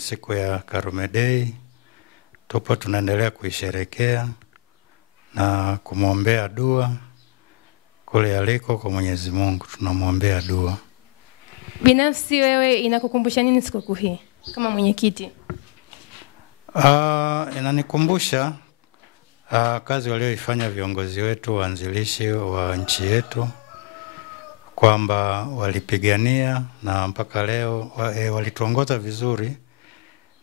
ni siku ya Karume Day. Tupo tunaendelea kuisherehekea na kumwombea dua kule aliko kwa Mwenyezi Mungu, tunamwombea dua. Binafsi wewe inakukumbusha nini siku hii kama mwenyekiti? Inanikumbusha kazi walioifanya viongozi wetu waanzilishi wa nchi yetu, kwamba walipigania na mpaka leo walituongoza vizuri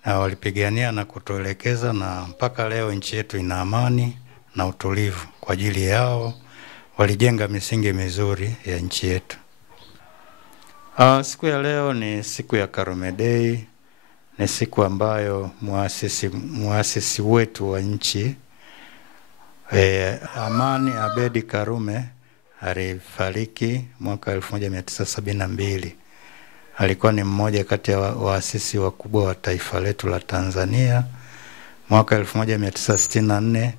na walipigania na kutuelekeza, na mpaka leo nchi yetu ina amani na utulivu. Kwa ajili yao walijenga misingi mizuri ya nchi yetu. Siku ya leo ni siku ya Karume Day. Ni siku ambayo muasisi wetu wa nchi Amani Abedi Karume alifariki mwaka 1972. Alikuwa ni mmoja kati ya waasisi wakubwa wa taifa letu la Tanzania. Mwaka 1964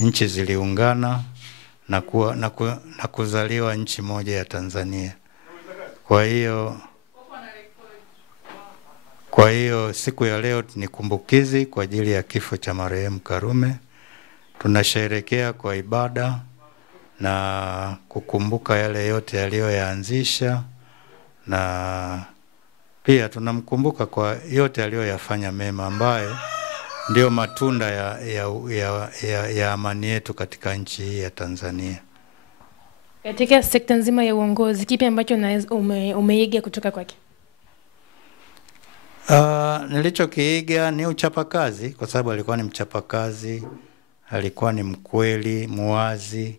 nchi ziliungana na kuzaliwa nchi moja ya Tanzania. Kwa hiyo siku ya leo ni kumbukizi kwa ajili ya kifo cha marehemu Karume. Tunasherehekea kwa ibada na kukumbuka yale yote yaliyoyaanzisha, na pia tunamkumbuka kwa yote aliyoyafanya mema, ambayo ndio matunda ya amani yetu katika nchi hii ya Tanzania. Katika sekta nzima ya uongozi, kipi ambacho umeiga kutoka kwake? Nilichokiiga ni uchapakazi, kwa sababu alikuwa ni mchapakazi, alikuwa ni mkweli, muwazi,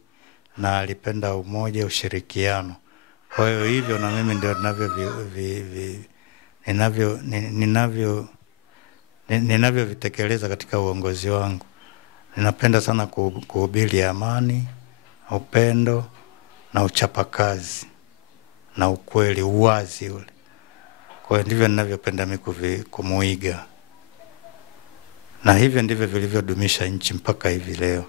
na alipenda umoja, ushirikiano. Kwa hiyo hivyo na mimi ndio ninavyo vitekeleza katika uongozi wangu. Ninapenda sana kuhubiri amani, upendo na uchapakazi na ukweli, uwazi ule. Kwa hiyo ndivyo ninavyopenda mimi kumuiga, na hivyo ndivyo vilivyodumisha nchi mpaka hivi leo.